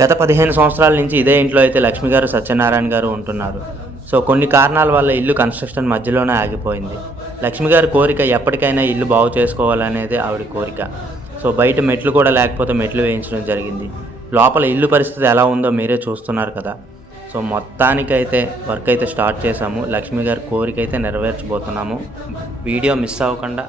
గత 15 సంవత్సరాల నుంచి ఇదే ఇంట్లో అయితే లక్ష్మి గారు సత్యనారాయణ గారు ఉంటున్నారు. సో కొన్ని కారణాల వల్ల ఇల్లు కన్స్ట్రక్షన్ మధ్యలోనే ఆగిపోయింది. లక్ష్మి గారి కోరిక ఎప్పటికైనా ఇల్లు బాగు చేసుకోవాలనేది ఆవిడ కోరిక. సో బయట మెట్లు కూడా లేకపోతే మెట్లు వేయించడం జరిగింది. లోపల ఇల్లు పరిస్థితి ఎలా ఉందో మీరే చూస్తున్నారు కదా. సో మొత్తానికైతే వర్క్ అయితే స్టార్ట్ చేసాము. లక్ష్మి గారి కోరిక అయితే నెరవేర్చబోతున్నాము. వీడియో మిస్ అవ్వకుండా